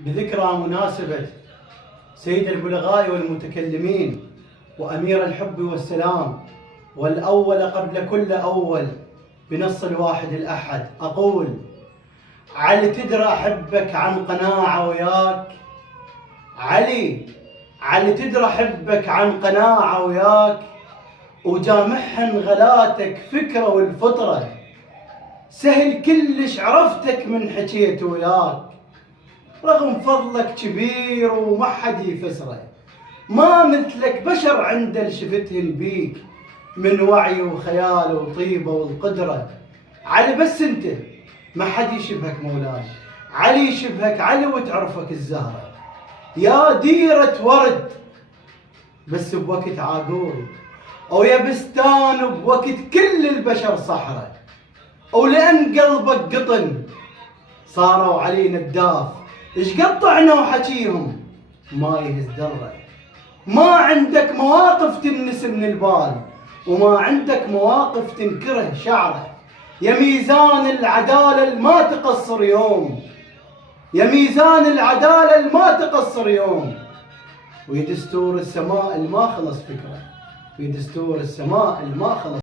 بذكرى مناسبة سيد البلغاء والمتكلمين وأمير الحب والسلام والأول قبل كل أول بنص الواحد الأحد أقول: علي تدرى أحبك عن قناعة وياك، علي تدرى أحبك عن قناعة وياك، وجامحن غلاتك فكرة والفطرة، سهل كلش عرفتك من حكيت وياك، رغم فضلك كبير وما حد يفسره، ما مثلك بشر عنده شفتهن بيك من وعي وخيال وطيبة والقدرة. علي بس انت ما حد يشبهك مولاي، علي يشبهك علي وتعرفك الزهرة، يا ديرة ورد بس بوقت عاقول، او يا بستان بوقت كل البشر صحرة، او لان قلبك قطن صاروا علي نداف، ايش قطعنا وحكيهم ما يهز دره، ما عندك مواقف تنس من البال، وما عندك مواقف تنكره شعره، يا ميزان العدالة ما تقصر يوم، يا ميزان العدالة ما تقصر يوم، ويا دستور السماء ما خلص فكرة، ويا دستور السماء ما خلص